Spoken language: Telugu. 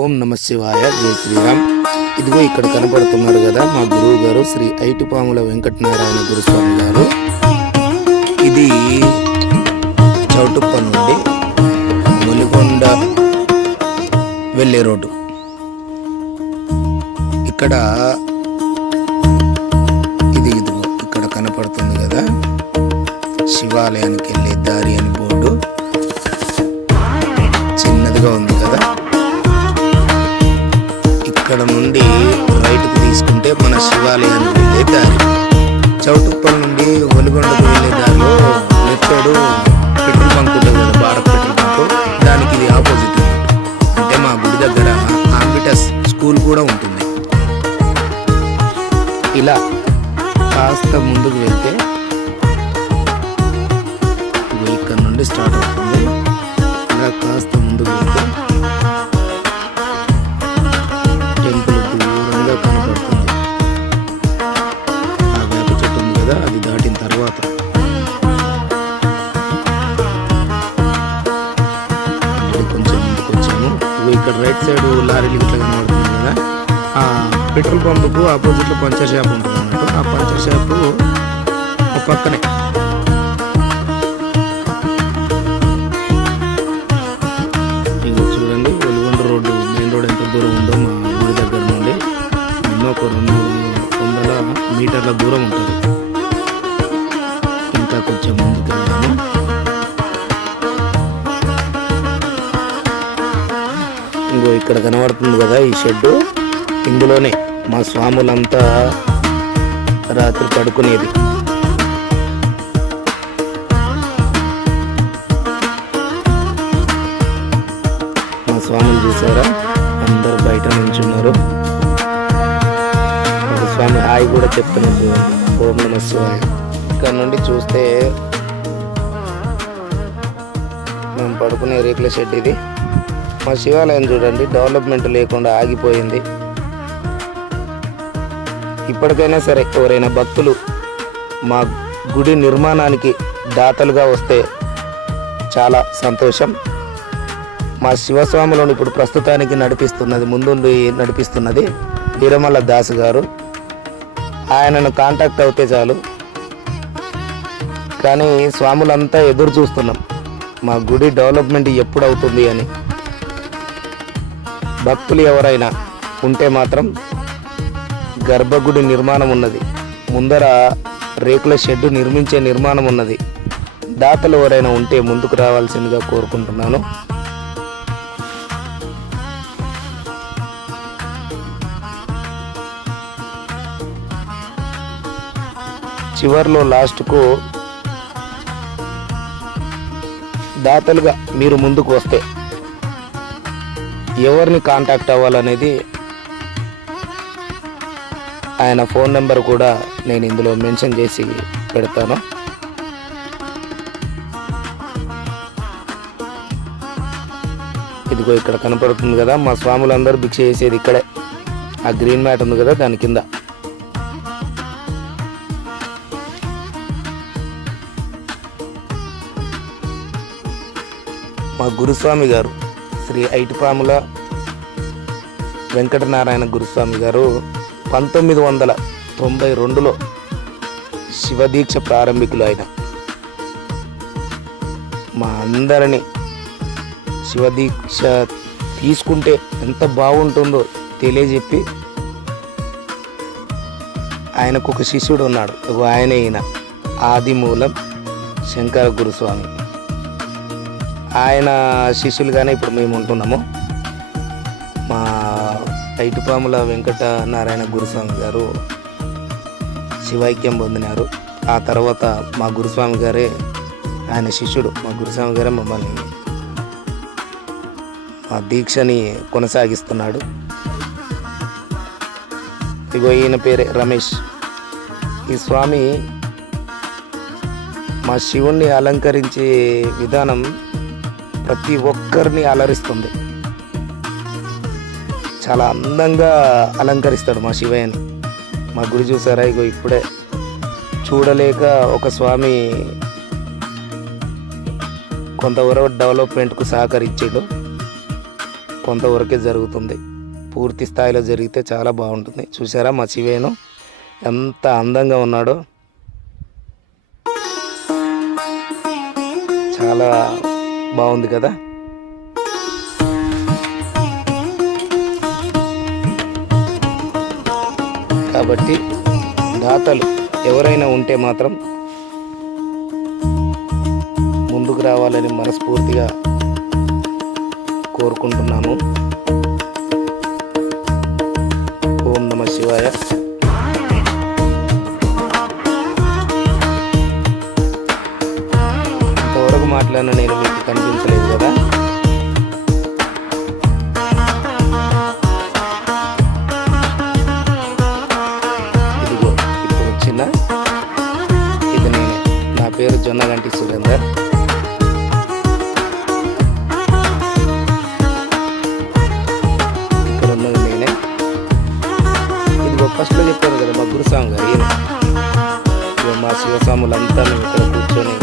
ఓం నమ శివాయ, జై శ్రీరామ్. ఇదిగో ఇక్కడ కనపడుతున్నారు కదా మా గురువు గారు శ్రీ ఐటిపాముల వెంకటనారాయణ గురుస్వామి గారు. ఇది చౌటుప్ప నుండి ఒలిగొండ వెళ్ళే రోడ్డు. ఇక్కడ ఇదిగో ఇక్కడ కనపడుతుంది కదా శివాలయానికి వెళ్ళే దారి అని బోర్డు చిన్నదిగా ఉంది కదా. ఇక్కడ నుండి రైట్కి తీసుకుంటే మన శివాలయానికి వెళ్ళే దారి. చౌటుప్పల్ నుండి ఒలిగొండకు వెళ్ళే దారిలో లెఫ్ట్ పెట్రోల్ బంక్ ఉంటుంది కదా, భారత్ పెట్రోల్ బంక్, దానికి ఇది ఆపోజిట్. అంటే మా గుడి దగ్గర ఆంబిటస్ స్కూల్ కూడా ఉంటుంది. ఇలా కాస్త ముందుకు వెళ్తే ఇక్కడ నుండి స్టార్ట్ అవుతుంది. ఇలా కాస్త ముందుకు వెళ్తే టెంపుల్ దూరంగా కనపడుతుంది. ఆ వేప చెట్టు ఉంది కదా, అది దాటిన తర్వాత కొంచెం ముందుకు వచ్చాము. ఇక్కడ రైట్ సైడ్ లారీలు ఇట్లా కనబడుతుంది కదా, ఆ పెట్రోల్ పంపుకు ఆపోజిట్లో పంచర్ షాప్ ఉంటుంది అన్నట్టు. ఆ పంచర్ షాపు ఒక పక్కనే. ఇంకా చూడండి ఒలిగొండ రోడ్డు, మెయిన్ రోడ్ ఎంత దూరం ఉందో మా ఊరి దగ్గర నుండి ఎన్నో ఒక 200 మీటర్ల దూరం ఉంటుంది. ఇంకా కొంచెం ముందుకు వెళ్దాము. ఇంకో ఇక్కడ కనబడుతుంది కదా ఈ షెడ్డు, ఇందులోనే మా స్వాములంతా రాత్రి పడుకునేది. మా స్వాములు చూసారా, అందరు బయట నించున్నారు. ఒక స్వామి హాయి కూడా చెప్తున్నారు, ఓం నమ శివాయ. ఇక్కడ నుండి చూస్తే మేము పడుకునే రేకుల షెడ్ ఇది. మా శివాలయం చూడండి, డెవలప్మెంట్ లేకుండా ఆగిపోయింది. ఇప్పటికైనా సరే ఎవరైనా భక్తులు మా గుడి నిర్మాణానికి దాతలుగా వస్తే చాలా సంతోషం. మా శివస్వాములను ఇప్పుడు ప్రస్తుతానికి ముందుండి నడిపిస్తున్నది వీరమల్ల దాసు గారు. ఆయనను కాంటాక్ట్ అవుతే చాలు. కానీ స్వాములంతా ఎదురు చూస్తున్నాం మా గుడి డెవలప్మెంట్ ఎప్పుడు అవుతుంది అని. భక్తులు ఎవరైనా ఉంటే మాత్రం గర్భగుడి నిర్మాణం ఉన్నది, ముందర రేకుల షెడ్ నిర్మించే నిర్మాణం ఉన్నది. దాతలు ఎవరైనా ఉంటే ముందుకు రావాల్సిందిగా కోరుకుంటున్నాను. చివర్లో లాస్ట్కు దాతలుగా మీరు ముందుకు వస్తే ఎవరిని కాంటాక్ట్ అవ్వాలనేది ఆయన ఫోన్ నెంబర్ కూడా నేను ఇందులో మెన్షన్ చేసి పెడతాను. ఇదిగో ఇక్కడ కనపడుతుంది కదా మా స్వాములందరూ భిక్ష చేసేది ఇక్కడే. ఆ గ్రీన్ మ్యాట్ ఉంది కదా, దాని కింద. మా గురుస్వామి గారు శ్రీ ఐటిపాముల వెంకటనారాయణ గురుస్వామి గారు 1992లో శివదీక్ష ప్రారంభికులు. ఆయన మా అందరినీ శివదీక్ష తీసుకుంటే ఎంత బాగుంటుందో తెలియజెప్పి ఆయనకు ఒక శిష్యుడు ఉన్నాడు. ఆయన ఈయన ఆదిమూలం శంకర గురుస్వామి. ఆయన శిష్యులుగానే ఇప్పుడు మేము ఉంటున్నాము. మా ఐటిపాముల వెంకటనారాయణ గురుస్వామి గారు శివైక్యం పొందినారు. ఆ తర్వాత మా గురుస్వామి గారే, ఆయన శిష్యుడు మా గురుస్వామి గారే మమ్మల్ని మా దీక్షని కొనసాగిస్తున్నాడు. ఇగో ఈయన పేరే రమేష్. ఈ స్వామి మా శివుణ్ణి అలంకరించే విధానం ప్రతి ఒక్కరిని అలరిస్తుంది. చాలా అందంగా అలంకరిస్తాడు మా శివయ్యని. మా గుడి చూసారా, ఇగో ఇప్పుడే చూడలేక ఒక స్వామి కొంతవరకు డెవలప్మెంట్కు సహకరించాడు. కొంతవరకే జరుగుతుంది. పూర్తి స్థాయిలో జరిగితే చాలా బాగుంటుంది. చూసారా మా శివేను ఎంత అందంగా ఉన్నాడో, చాలా బాగుంది కదా. కాబట్టి దాతలు ఎవరైనా ఉంటే మాత్రం ముందుకు రావాలని మనస్ఫూర్తిగా కోరుకుంటున్నాము. ఓం నమ శివాయ. ఇంతవరకు మాట్లాడిన నేను మీకు కనిపించలేదు కదా. ఇదిగో ఇప్పుడు వచ్చిన ఇది నేనే. నా పేరు జొన్నగంటి సురేందర్. ఇక్కడ ఉన్నది నేనే. ఇదిగో ఫస్ట్లో చెప్పాను కదా మా గురుస్వామి గారు, మా శివస్వాములంతా మేము ఇక్కడ కూర్చొని